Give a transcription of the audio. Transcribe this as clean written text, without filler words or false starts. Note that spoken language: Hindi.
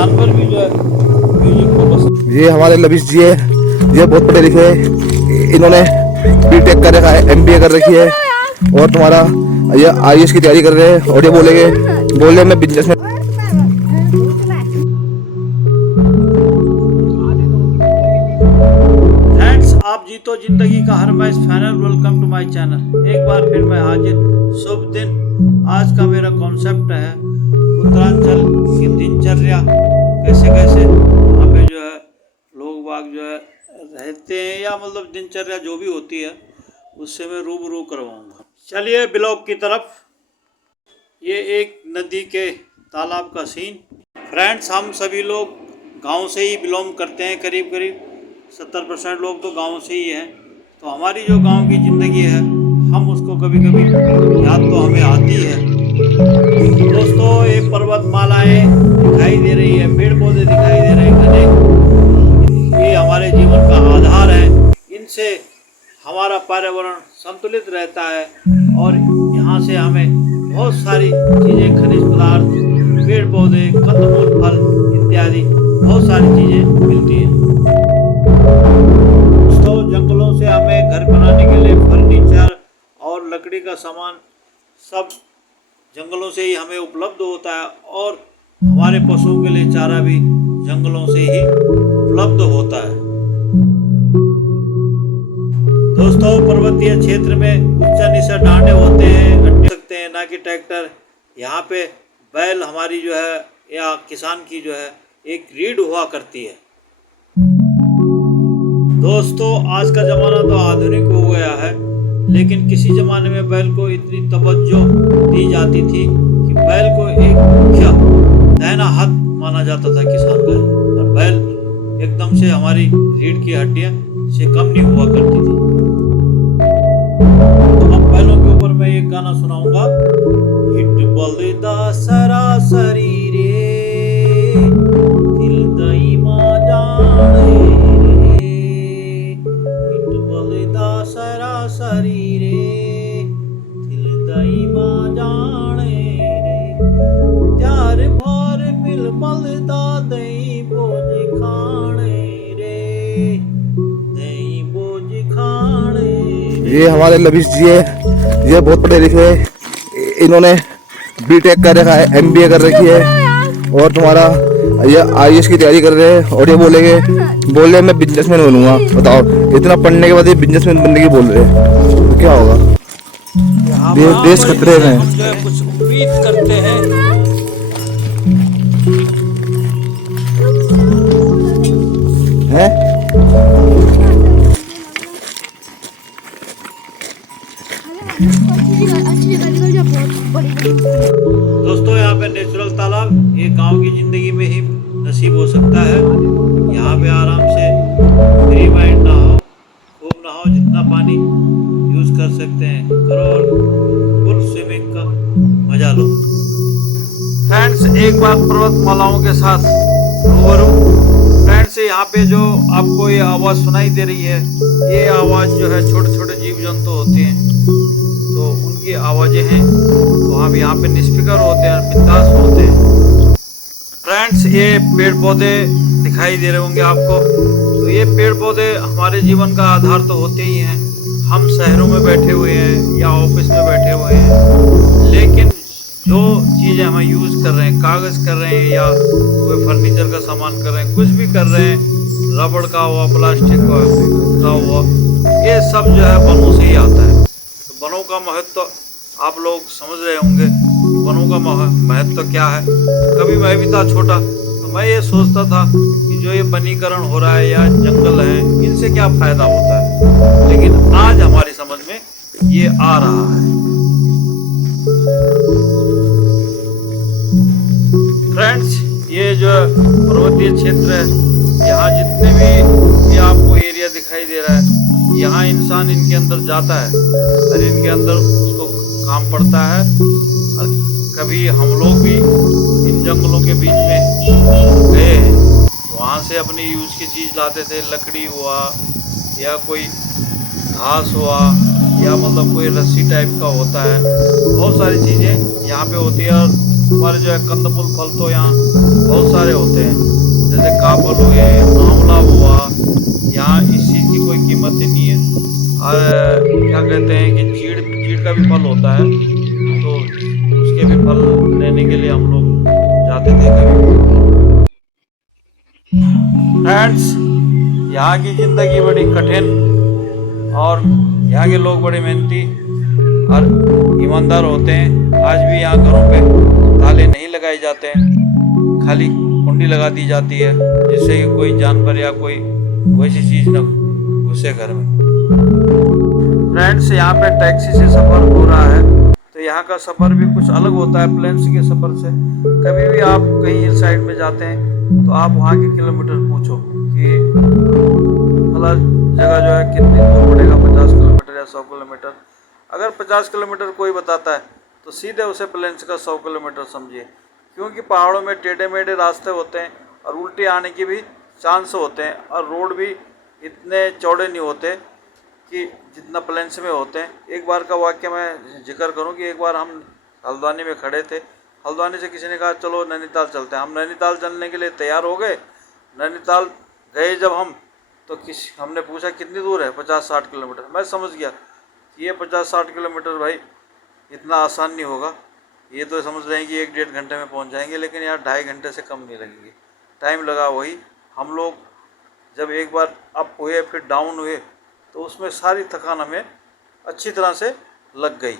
जानवर भी जो है म्यूजिक को पसंद। ये हमारे लविश जी है, ये बहुत पढ़े लिखे हैं, इन्होंने बीटेक कर रखा है, एमबीए कर रखी है और तुम्हारा ये आईएएस की तैयारी कर रहे हैं और ये बोले मैं बिजनेस में। फ्रेंड्स, आप जीतो जिंदगी का हर match final. Welcome to my channel. एक बार फिर मैं हाजिर। शुभ दिन। आज का मेरा कॉन्सेप्ट है उत्तरांचल की दिनचर्या, कैसे कैसे वहाँ पे जो है लोग बाग जो है रहते हैं, या मतलब दिनचर्या जो भी होती है उससे मैं रूबरू करवाऊँगा। चलिए ब्लॉग की तरफ। ये एक नदी के तालाब का सीन। फ्रेंड्स, हम सभी लोग गांव से ही बिलोंग करते हैं, करीब 70% लोग तो गांव से ही हैं। तो हमारी जो गांव की ज़िंदगी है, हम उसको कभी कभी याद तो हमें आती है। दोस्तों, ये पर्वतमालाएं दिखाई दे रही है, पेड़ पौधे दिखाई दे रहे हैं घने, ये हमारे जीवन का आधार है। इनसे हमारा पर्यावरण संतुलित रहता है और यहाँ से हमें बहुत सारी चीज़ें, खनिज पदार्थ, पेड़ पौधे, कंदमूल, फल इत्यादि बहुत सारी चीज़ें मिलती हैं। तो जंगलों से हमें घर बनाने के लिए फर्नीचर और लकड़ी का सामान सब जंगलों से ही हमें उपलब्ध होता है, और हमारे पशुओं के लिए चारा भी जंगलों से ही उपलब्ध होता है। दोस्तों, पर्वतीय क्षेत्र में ऊंचा नीचा डांडे होते हैं, अड्डे सकते हैं, ना कि ट्रैक्टर। यहाँ पे बैल हमारी जो है या किसान की जो है एक रीढ़ हुआ करती है। दोस्तों, आज का ज़माना तो आधुनिक हो गया है, लेकिन किसी ज़माने में बैल को इतनी तवज्जो दी जाती थी कि बैल को एक मुख्य दाहिना हाथ माना जाता था किसान का, और बैल एकदम से हमारी रीढ़ की हड्डियाँ से कम नहीं हुआ करती थी। तो अब बैलों के ऊपर मैं एक गाना सुनाऊंगा। हिट बलिदा सरासरी रे, दिल दई मां जाने रे, हिट बलिदा सरासरी रे, दिल दई मां जाने रे, त्यार भर मिल बलिदा दई बोझ खाने रे, दई बोझ खाने। ये हमारे लविश जी है, ये बहुत पढ़े लिखे हैं, इन्होंने बीटेक कर रखा है, एमबीए कर रखी है और तुम्हारा ये आईएएस की तैयारी कर रहे हैं और ये बोले मैं बिजनेसमैन बनूंगा। बताओ, इतना पढ़ने के बाद ये बिजनेसमैन बनने की बोल रहे हैं, तो क्या होगा? देश खतरे में है। कुछ उम्मीद करते हैं। दोस्तों, यहाँ पे नेचुरल तालाब ये गांव की जिंदगी में ही नसीब हो सकता है। यहाँ पे आराम से फ्री माइंड नहाओ, खूब नहाओ, जितना पानी यूज कर सकते हैं करो और फुल स्विमिंग का मजा लो। फ्रेंड्स, एक बार पर्वतमालाओं के साथ रूबरू। फ्रेंड्स, यहाँ पे जो आपको ये आवाज़ सुनाई दे रही है, ये आवाज़ जो है छोटे छोटे जीव जंतु होते हैं, तो उनकी आवाज़ें हैं। तो आप यहाँ पे निस्पीकर होते हैं, बिंदास होते हैं। फ्रेंड्स, ये पेड़ पौधे दिखाई दे रहे होंगे आपको। तो ये पेड़ पौधे हमारे जीवन का आधार तो होते ही हैं। हम शहरों में बैठे हुए हैं या ऑफिस में बैठे हुए हैं, लेकिन जो चीज़ें हम यूज़ कर रहे हैं, कागज़ कर रहे हैं या कोई फर्नीचर का सामान कर रहे हैं, कुछ भी कर रहे हैं, रबड़ का हुआ, प्लास्टिक का हुआ, ये सब जो है वनों से ही आता है। तो वनों का महत्व आप लोग समझ रहे होंगे। वनों का महत्व क्या है। कभी मैं भी था छोटा, तो मैं ये सोचता था कि जो ये वनीकरण हो रहा है या जंगल है, इनसे क्या फ़ायदा होता है, लेकिन आज हमारी समझ में ये आ रहा है। फ्रेंड्स, ये जो पर्वतीय क्षेत्र है, यहाँ जितने भी आपको एरिया दिखाई दे रहा है, यहाँ इंसान इनके अंदर जाता है और इनके अंदर उसको काम पड़ता है। और कभी हम लोग भी इन जंगलों के बीच में गए हैं, वहाँ से अपनी यूज़ की चीज़ लाते थे। लकड़ी हुआ या कोई घास हुआ या मतलब कोई रस्सी टाइप का होता है, बहुत सारी चीज़ें यहाँ पे होती है। और हमारे जो है कंदमूल फल तो यहाँ बहुत सारे होते हैं, जैसे काबुल हुए, आंवला हुआ। यहाँ इस चीज़ की कोई कीमत ही नहीं है। और क्या कहते हैं कि चीड़ चीड़ का भी फल होता है, तो उसके भी फल लेने के लिए हम लोग जाते थे कभी। फ्रेंड्स, यहाँ की ज़िंदगी बड़ी कठिन और यहाँ के लोग बड़े मेहनती और ईमानदार होते हैं। आज भी यहाँ घरों पे ताले नहीं लगाए जाते हैं, खाली कुंडी लगा दी जाती है, जिससे कि कोई जानवर या कोई वैसी चीज़ न घुसे घर में। फ्रेंड्स, यहाँ पे टैक्सी से सफ़र हो रहा है, तो यहाँ का सफ़र भी कुछ अलग होता है प्लेन्स के सफ़र से। कभी भी आप कहीं हिल साइड में जाते हैं तो आप वहाँ के किलोमीटर पूछो कि फला जगह जो है कितनी दूर पड़ेगा, 50 किलोमीटर या 100 किलोमीटर। अगर 50 किलोमीटर कोई बताता है तो सीधे उसे प्लेन्स का 100 किलोमीटर समझिए, क्योंकि पहाड़ों में टेढ़े मेढ़े रास्ते होते हैं और उल्टे आने की भी चांस होते हैं, और रोड भी इतने चौड़े नहीं होते कि जितना प्लेन्स में होते हैं। एक बार का वाक्य मैं जिक्र करूं कि एक बार हम हल्द्वानी में खड़े थे। हल्द्वानी से किसी ने कहा चलो नैनीताल चलते हैं। हम नैनीताल चलने के लिए तैयार हो गए। नैनीताल गए जब हम, तो हमने पूछा कितनी दूर है, 50-60 किलोमीटर। मैं समझ गया कि ये 50-60 किलोमीटर भाई इतना आसान नहीं होगा। ये तो समझ रहे हैं कि 1-1.5 घंटे में पहुंच जाएंगे, लेकिन यार 2.5 घंटे से कम नहीं लगेंगे। टाइम लगा वही। हम लोग जब एक बार अप हुए फिर डाउन हुए, तो उसमें सारी थकान हमें अच्छी तरह से लग गई।